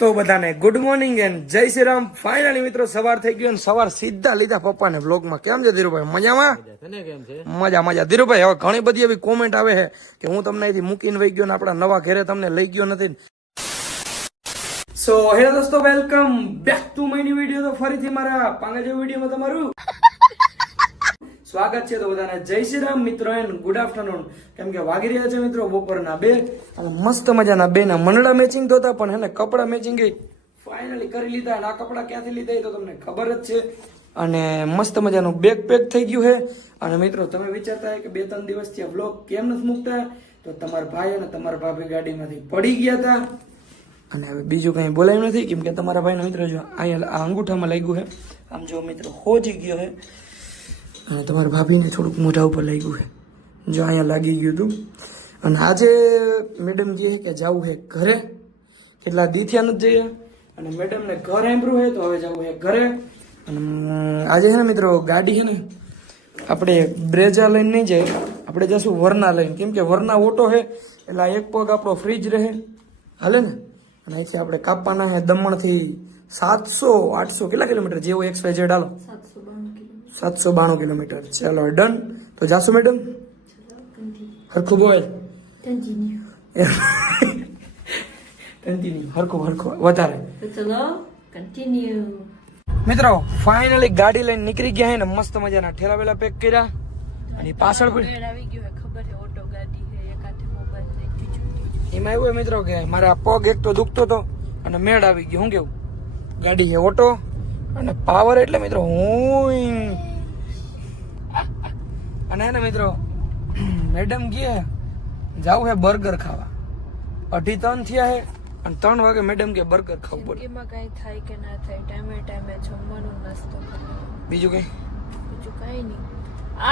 તો બધાને good morning and જય શ્રી રામ. ફાઇનલી મિત્રો સવાર થઈ ગયો અને સવાર સીધા લીધા પપ્પાને વ્લોગમાં. કેમ છે ધીરુભાઈ? મજામાં? મજા મજા. ધીરુભાઈ હવે ઘણી બધી એવી કોમેન્ટ આવે છે કે હું તમને અહીંથી મૂકીને વહી ગયો ને આપણા નવા ઘરે તમને લઈ ગયો નથી. સો હેલો દોસ્તો, welcome back to my new video. તો ફરીથી મારા પાંગા વિડીયોમાં તમારું સ્વાગત છે. તો બધાને જય શ્રી રામ મિત્રો એન્ડ ગુડ આફ્ટરનૂન. કેમ કે વાગી રહ્યા છે મિત્રો બપોરના 2 અને મસ્ત મજાના 2 ના મંડળા મેચિંગ તો હતા, પણ એને કપડા મેચિંગ ફાઇનલી કરી લીધા. અને આ કપડા ક્યાંથી લીધા એ તો તમને ખબર જ છે. અને મસ્ત મજાનું બેગ પેક થઈ ગયું છે. અને મિત્રો તમે વિચારતા હોય કે 2-3 દિવસથી આ વ્લોગ કેમ નથી મૂકતા, તો તમારા ભાઈ અને તમારા ભાભી ગાડીમાંથી પડી ગયા હતા. અને હવે બીજું કંઈ બોલાયું નથી, કેમ કે તમારા ભાઈનો મિત્રો જો અહીંયા આ અંગૂઠામાં લાગ્યું છે. આમ જો મિત્રો હોજી ગયો છે. અને તમારા ભાભીને થોડુંક મોઢા ઉપર લાગ્યું છે, જો અહીંયા લાગી ગયું હતું. અને આજે મેડમ કહે છે કે જવું છે ઘરે, કેટલા દીથિયા નથી જઈએ. અને મેડમને ઘર એમ્પ્રુવ છે, તો હવે જવું છે ઘરે. અને આજે છે ને મિત્રો ગાડી છે ને આપણે બ્રેજા લઈને નહીં જાય, આપણે જશું વરના લઈને. કેમ કે વરના ઓટો છે એટલે આ એક પગ આપણો ફ્રીજ રહે, હાલે ને. અને અહીંથી આપણે કાપવાના છે દમણથી 700-800 કેટલા કિલોમીટર જેવો XYZ હાલો 792 કિલોમીટર. ચાલો ડન. તો જાશું મેડમ? હરખું બોલ. કન્ટિન્યુ હરખું વધારે. મિત્રો ફાઇનલી ગાડી લઈને નીકળી ગયા છે ને મસ્ત મજાના ઠેલા વેલા પેક કર્યા. અને પાછળ એમાં એવું મિત્રો કે મારા પગ એક તો દુખતો હતો અને મેળ આવી ગયો. શું કેવું? ગાડી છે ઓટો અને પાવર એટલે મિત્રો હું અને એને મિત્રો મેડમ ગયા જાવ હે બર્ગર ખાવા. 2:30 થયા હે અને 3 વાગે મેડમ કે બર્ગર ખાવું પડે. એમાં કઈ થાય કે ના થાય, ટાઈમે ટાઈમે જમવાનું, નાસ્તો કરવાનો, બીજું કઈ નહીં.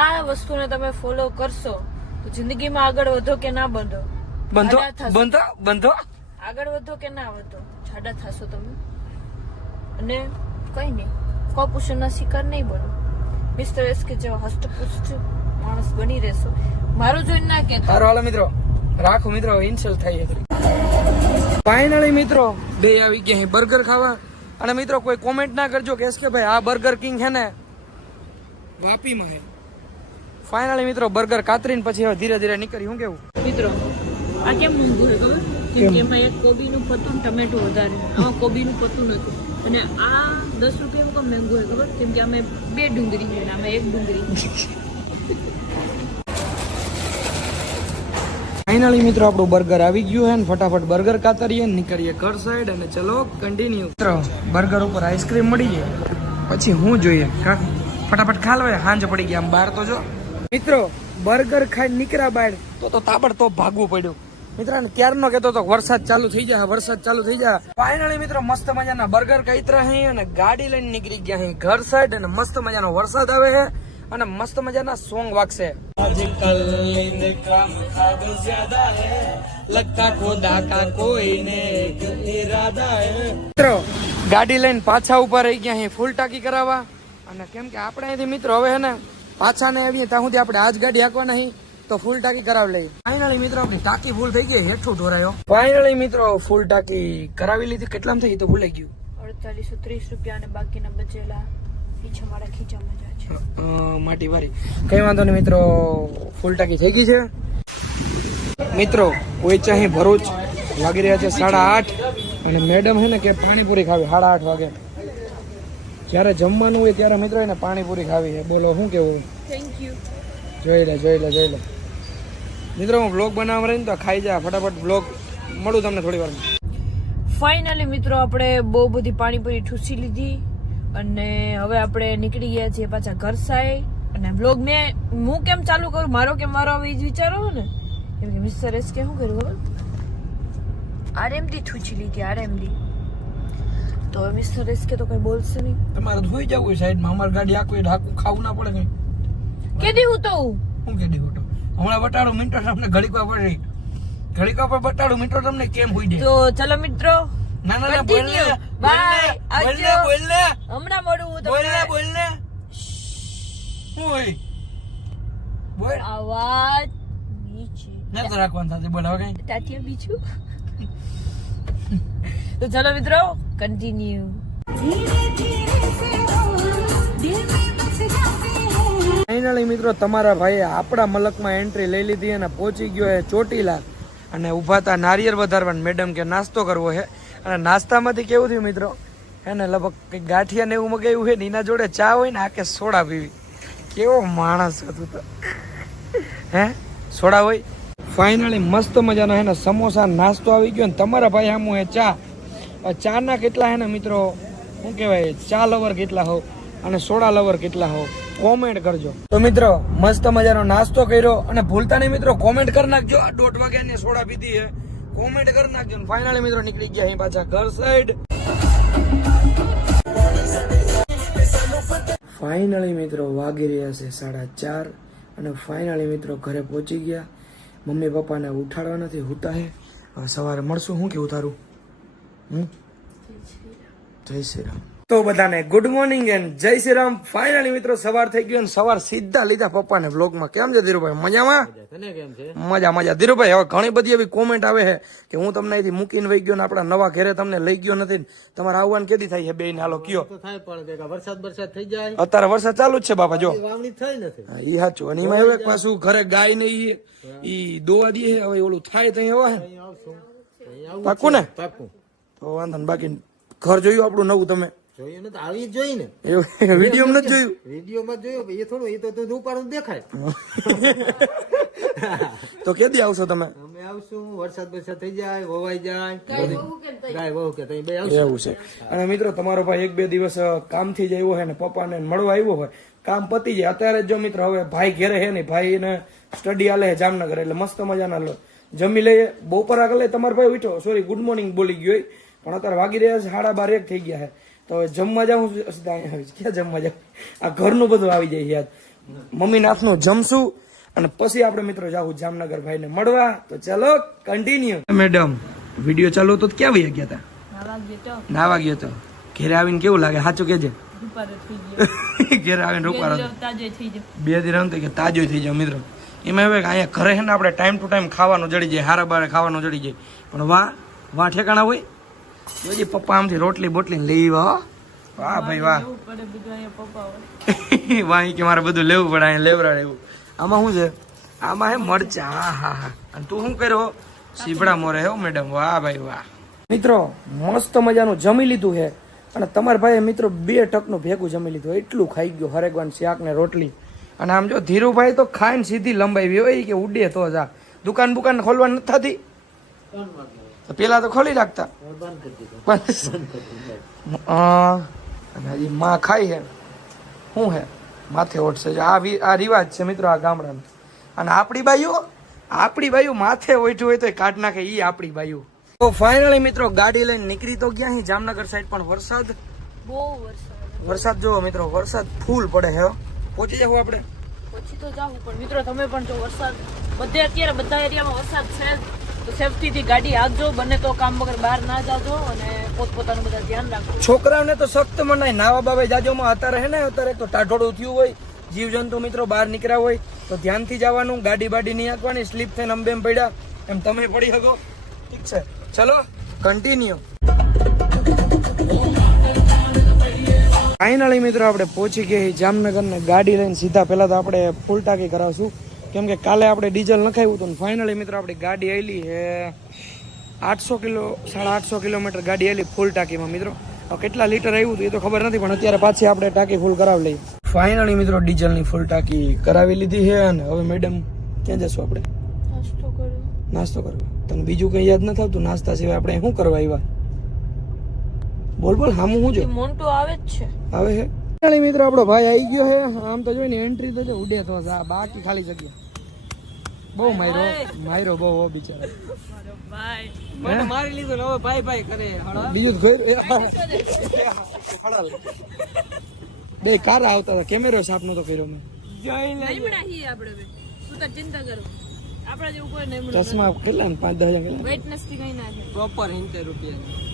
આ વસ્તુને તમે ફોલો કરશો તો જિંદગીમાં આગળ વધો કે ના બંધો, બંધો આગળ વધો કે ના વધો, જાડા થશો તમે. અને કઈ નહીં, કુપોષણના શિકાર નહીં બનો. મિસ્ટર એસ કે જેવા હસ્તપુષ્ટ માણસ બની રહેશો. મારું જોઈને ના કે સારું હાલો મિત્રો રાખો. મિત્રો ઇન્સલ્ટ થાય છે. ફાઇનલી મિત્રો 2 આવી ગયા છે બર્ગર ખાવા. અને મિત્રો કોઈ કોમેન્ટ ના કરજો કે ભાઈ આ બર્ગર કિંગ છે ને વાપીમાં છે. ફાઇનલી મિત્રો બર્ગર કાતરીને પછી હવે ધીરે ધીરે નીકળી. શું કેવું મિત્રો? આ કેમ મોંઘું છે ખબર? કેમ કે એમાં એક કોબીનું પત્તું, ટમેટું વધારે, આમાં કોબીનું પત્તું નથી. અને આ 10 રૂપિયા કેમ મોંઘું છે ખબર? કેમ કે અમે 2 ડુંગળી છે, આમાં 1 ડુંગળી. ફાઇનલી મિત્રો આપણું બર્ગર આવી ગયું છે ને ફટાફટ બર્ગર કાતરીએ નીકળીએ ઘર સાઈડ. અને ચલો કન્ટિન્યુ. મિત્રો બર્ગર ઉપર આઈસ્ક્રીમ મળી જાય પછી હું જોઈએ ફટાફટ ખાલવાય. હાંજ પડી ગયા આમ બહાર તો જો મિત્રો બર્ગર ખાઈ નીકળ્યા બહાર તો તાબડતોબ ભાગવું પડ્યું. મિત્રો ત્યારનો કહેતો તો વરસાદ ચાલુ થઈ જાય. ફાઇનલી મિત્રો મસ્ત મજાના બર્ગર ખાઈતરા હે અને ગાડી લઈને નીકળી ગયા હે ઘર સાઈડ. અને મસ્ત મજાનો વરસાદ આવે છે અને મસ્ત મજાના સોંગ વાગશે. મિત્રો ગાડી લઈને પાછા ઉપર રહી ગયા હે ફૂલ ટાંકી કરાવવા. અને કેમ કે આપણે અહીંથી મિત્રો હવે હે ને પાછા ને આવીએ ત્યાં સુધી આપણે આજ ગાડી હાંકવા નહીં તો ફૂલ ટાંકી કરાવી લઈએ. ફાઇનલી મિત્રો આપણી ટાંકી ફૂલ થઈ ગઈ, હેઠું ઢોરાયો. ફાઇનલી મિત્રો ફૂલ ટાંકી કરાવી લીધી. કેટલામાં થઈ તો ભૂલાઈ ગયું. 4830 રૂપિયા અને બાકીના બચેલા મારા ખીચામાં જાય છે. માટી વાળી કઈ વાંધો નહીં મિત્રો, ફૂલ ટાંકી થઈ ગઈ છે. મિત્રો ઓઈચાહી ભરૂચ વાગી રહ્યા છે 8:30 અને મેડમ છે ને કે પાણીપુરી ખાવી 8:30 વાગે. જ્યારે જમવાનું હોય ત્યારે મિત્રો એને પાણીપુરી ખાવી છે. બોલો શું કેવું? Thank you. જોઈ લે મિત્રો હું બ્લોગ બનાવવા રહીને તો ખાઈ જા ફટાફટ. બ્લોગ મળું તમને થોડી વાર. ફાઇનલી મિત્રો આપણે બહુ બધી પાણીપુરી ઠૂસી લીધી અને હવે આપણે નીકળી ગયા છીએ પાછા ઘર સાઈડ. અને બ્લોગ હું કેમ ચાલુ કરું, મારો હવે જ વિચારો ને. કેમ કે મિસ્ટર એસ કે શું કર્યું ખબર? આરએમડી ઠૂચી લીધી, આરએમડી. તો હવે મિસ્ટર એસ કે તો કઈ બોલશે નહીં. તમારે ધોઈ જવું હોય સાઈડમાં, અમારી ગાડી આખું ઢાકું ખાવું ના પડે કઈ. કેદી હું તો હું કેદી હોટો હમણાં બટાડું મિનિટો તમને ઘડીક પર બટાડું મિનિટો તમને કેમ હોઈ દે. તો ચલો મિત્રો ના બોલ ને બાય. બોલ ને હમણાં મળું હું બોલ ને શું હોય બોલ. આવાજ નીચે ને તો રાખવાનું સાથે બોલ હવે કઈ ટાટિયા બીજું તો ચલો મિત્રો કન્ટિન્યુ. ફાઇનલી મિત્રો તમારા ભાઈએ આપણા મલકમાં એન્ટ્રી લઈ લીધી અને પહોંચી ગયો એ ચોટીલા અને ઊભા હતા નારિયેળ વધારવાનું. મેડમ કે નાસ્તો કરવો છે અને નાસ્તામાંથી કેવું થયું મિત્રો એને લગભગ કંઈક ગાંઠિયા ને એવું મગાવ્યું છે ને એના જોડે ચા હોય ને આ કે સોડા પીવી. કેવો માણસ હતું તો હે સોડા હોય. ફાઇનલી મસ્ત મજાનો હે ને સમોસા નાસ્તો આવી ગયો ને તમારા ભાઈ આમું હે ચા. ચા ના કેટલા હે ને મિત્રો શું કહેવાય ચા લવર કેટલા હો અને સોડા લવર કેટલા હો કોમેન્ટ કરજો. તો મિત્રો મસ્ત મજાનો નાસ્તો કર્યો અને ભૂલતા નહીં મિત્રો કોમેન્ટ કરી નાખજો. 1:30 વાગ્યાની સોડા પીધી છે કોમેન્ટ કરી નાખજો. ફાઇનલી મિત્રો નીકળી ગયા અહીં પાછા ઘર સાઈડ. ફાઇનલી મિત્રો વાગી રહ્યા છે 4:30 અને ફાઇનલી મિત્રો ઘરે પહોંચી ગયા. મમ્મી પપ્પાને ઉઠાડવા નથી હુતા હે. હવે સવારે મળશું. શું કેવું તારું? જય શ્રી રામ. તો બધાને ગુડ મોર્નિંગ એન્ડ જય શ્રી રામ. ફાઇનલી મિત્રો સવાર થઈ ગયો અને સવાર સીધા લીધા પપ્પાને વ્લોગમાં. કેમ છે ધીરુભાઈ? મજામાં? મજા મજા. ધીરુભાઈ હવે ઘણી બધી એવી કોમેન્ટ આવે છે કે હું તમને અહીંથી મૂકીને વહી ગયો ને આપણા નવા ઘરે તમને લઈ ગયો નથી. તમારે આવવાનું કેદી થાય છે બે ને? હાલો કયો. વરસાદ થઈ જાય. અત્યારે વરસાદ ચાલુ જ છે બાપા જો. વાવણી થઈ નથી. હા ઈ સાચું. અને એમાં એવું પાછું ઘરે ગાય નહીં ઈ દોવા દે હવે ઓલું થાય તો એવા હે પાકું ને? પાકું. તો વાંધો ને. બાકી ઘર જોયું આપણું નવું તમે? જોયું ને તો આવી જ જોઈ ને. વિડીયો નથી જોયું? વિડીયોમાં જોયું એ થોડું એ તો ઉપાડું દેખાય. તો કેદી આવશો તમે? અમે આવશું વરસાદ થઈ જાય વવાઈ જાય ગાય વહુ કે તઈ બે આવશું. એવું છે. અને મિત્રો તમારો ભાઈ 1-2 દિવસ કામથી જ આવ્યો હોય ને પપ્પાને મળવા આવ્યો હોય કામ પતી જાય અત્યારે જો મિત્રો હવે ભાઈ ઘેરે હે નહીં. ભાઈ ને સ્ટડી આલે હે જામનગર એટલે મસ્ત મજાના જમી લઈએ. બપોરા કલે તમારો ભાઈ ઉઠ્યો સોરી ગુડ મોર્નિંગ બોલી ગયો પણ અત્યારે વાગી રહ્યા છે 12:30 થઈ ગયા છે. તો જમવા જાઉં ક્યાં જમવા જાઉં આ ઘરનું બધું આવી જાય યાદ. મમ્મી નાથનું જમશું અને પછી આપણે મિત્રો જાવું જામનગર ભાઈને મળવા. તો ચાલો કન્ટિન્યુ. મેડમ વિડીયો ચાલુ હતો ક્યાં વહી ગયા હતા? નાવા ગયો તો. ઘેરે આવીને કેવું લાગે સાચું કેજે? ઘેરે આવીને રૂપારો 2 દિન કે તાજો થઈ જાય મિત્રો. એમાં હવે અહીંયા ઘરે છે ને આપણે ટાઈમ ટુ ટાઈમ ખાવાનું જડી જાય હારા બારે ખાવાનું જડી જાય પણ વાહ ઠેકાણા હોય. જોજી પપ્પા આમથી રોટલી બોટલી લઈ વાહ ભાઈ વાહ. વાહ કે મારે બધું લેવું પડે અહીંયા લેવરાડ એવું. આમાં શું છે? આમાં હે મરચા. હા. અને તું શું કર્યો? સીભડા મોરે હે મેડમ. વાહ ભાઈ વાહ. મિત્રો મસ્ત મજાનું જમી લીધું છે અને તમારા ભાઈ મિત્રો 2 ટકનું ભેગું જમી લીધું. એટલું ખાઈ ગયો હરેકવાન શાક ને રોટલી. અને આમ જો ધીરુભાઈ તો ખાઈને સીધી લંબાઈ હોય કે ઉડે તો જ આ દુકાન બુકાન ખોલવાની નથી થતી. પેલા તો ખોલી રાખતા અને હજી માં ખાઈ હે શું હે માથે ઓઢશે. આ રિવાજ છે મિત્રો આ ગામડાનો. અને આપણી બાઈઓ માથે ઓઢ્યું હોય તો કાઢ નાખે ઈ આપણી બાઈઓ. તો ફાઇનલી મિત્રો ગાડી લઈને નીકળી તો ગયા જામનગર સાઈડ પણ વરસાદ જોવો મિત્રો વરસાદ ફૂલ પડે હે. પહોંચી જવું આપણે? પછી તો જાવું પણ મિત્રો તમે પણ જો વરસાદ અત્યારે બધા એરિયામાં વરસાદ છે તો સેફટી થી ગાડી હાંકજો. બને તો કામ વગર બહાર ના જાજો અને પોતપોતાનું બધા ધ્યાન રાખજો. છોકરાઓને તો સખ્ત મનાય નાવા બાબા જાજોમાં અત્યારે હે ને અત્યારે તો ટાઢોળું થયું હોય જીવજંતુ મિત્રો બહાર નીકળ્યા હોય તો ધ્યાનથી જવાનું. ગાડી બાડી નહીં હાંકવાની. સ્લીપ થઈને અંબેમ પડ્યા એમ તમે પડી શકો. ઠીક છે ચલો કન્ટિન્યુ. ફાઇનલી મિત્રો આપણે પહોંચી ગયા જામનગર ને ગાડી લઈને સીધા પહેલા તો આપણે ફૂલ ટાંકી કરાવશું કેમ કે કાલે આપણે ડીઝલ નખાવ્યું હતું. ફાઇનલી મિત્રો આપણી ગાડી આવેલી છે 800 કિલોમીટર ગાડી આવેલી ફૂલ ટાંકીમાં મિત્રો. કેટલા લીટર આવ્યું હતું એ તો ખબર નથી પણ અત્યારે પાછી આપણે ટાંકી ફૂલ કરાવી લઈએ. ફાઇનલી મિત્રો ડીઝલની ફૂલ ટાંકી કરાવી લીધી છે અને હવે મેડમ ક્યાં જશું આપણે? નાસ્તો કરવા. તને બીજું કઈ યાદ નથી આવતું નાસ્તા સિવાય આપણે શું કરવા આવ્યા? બોલ હામું શું છે? મોન્ટો આવે જ છે. આવે છે. ફાઇનલી મિત્રો આપણો ભાઈ આવી ગયો છે. આમ તો જોઈને એન્ટ્રી તો જો ઉડે તો બાકી ખાલી જગ્યા. બહુ માર્યો બહુ બિચારા. મારી લીધું હવે ભાઈ કરે બીજું બે કાર આવતા હતા. કેમેરો સાફ નતો કર્યો મેં. ચશ્મા કેટલા ને 5-10 પ્રોપર 70 રૂપિયા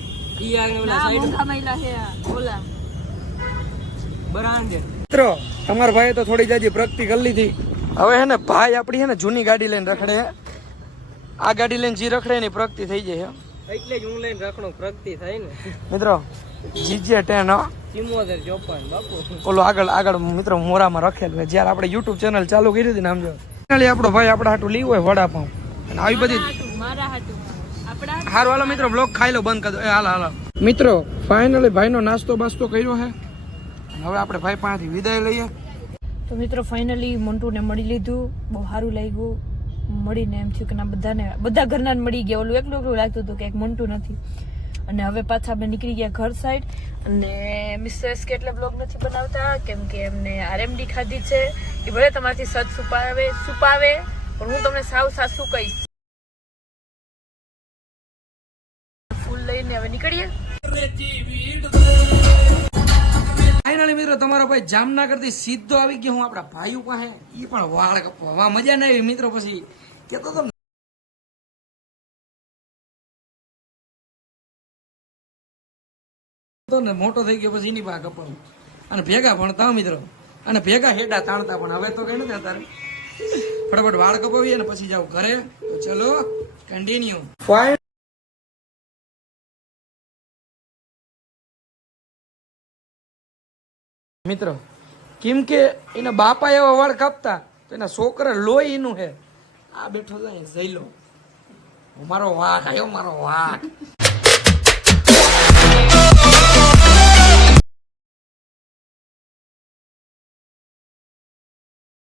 મિત્રો તમારા ભાઈ તો થોડી જાજી પ્રગતિ કરી લીધી. હવે હે ને ભાઈ આપડી હે ને જૂની ગાડી લઈને રખડે આ ગાડી લઈને જી રખડે ની પ્રગતિ થઈ જાય હે. એટલે જ હું લઈને રખડું પ્રગતિ થાય ને. મિત્રો જીજે 10 74 54 બાપુ. ઓલો આગળ મિત્રો મોરામાં રખેલું છે. જ્યારે આપણે YouTube ચેનલ ચાલુ કરી હતી ને આમ જો ફાઇનલી આપણો ભાઈ આપણા હાટું લીવ હોય વડાપાઉં અને આવી બધી મારા હાટુ આપડા હારું હાલો મિત્રો બ્લોગ ખાઈ લો બંધ કરી દો. હાલો મિત્રો ફાઇનલી ભાઈનો નાસ્તો બાસ્તો કર્યો છે. હવે આપણે ભાઈ પાસેથી વિદાય લઈએ. તો મિત્રો ફાઇનલી મંટુને મળી લીધું, બહુ સારું લાગ્યું. મળીને એમ થયું કે ના બધા ઘરના મળી ગયા. ઓલું એકલું લાગતું હતું કે એક મંટુ નથી. અને હવે પાછા અમે નીકળી ગયા ઘર સાઈડ. અને મિસેસ કેટલે બ્લોગ નથી બનાવતા કેમ કે એમને આરએમડી ખાધી છે. એ ભલે તમારાથી સચ સુપાવે પણ હું તમને સાવ સાસુ કહીશ. ફૂલ લઈને હવે નીકળીએ. ફાઇનલી મિત્રો તમારો ભાઈ જામનગર થી સીધો આવી ગયો હું આપણા ભાઈઓ પાસે. ઈ પણ વાળ કપવા મજા ના આવી મિત્રો. પછી કેતો તો ને મોટો થઈ ગયો પછી એની પાસે કપાવું અને ભેગા ભણતા મિત્રો અને ભેગા હેડા તાણતા. પણ હવે તો કઈ નથી અત્યારે. ફટાફટ વાળ કપાવીએ ને પછી જાવ ઘરે. તો ચલો કન્ટિન્યુ. મિત્રો કેમ કે એના બાપા એવા વાળ કાપતા તો એના છોકરા લોહી એનું હે. આ બેઠો જાય જઈ લો મારો વાઘ આવ્યો મારો વાઘ.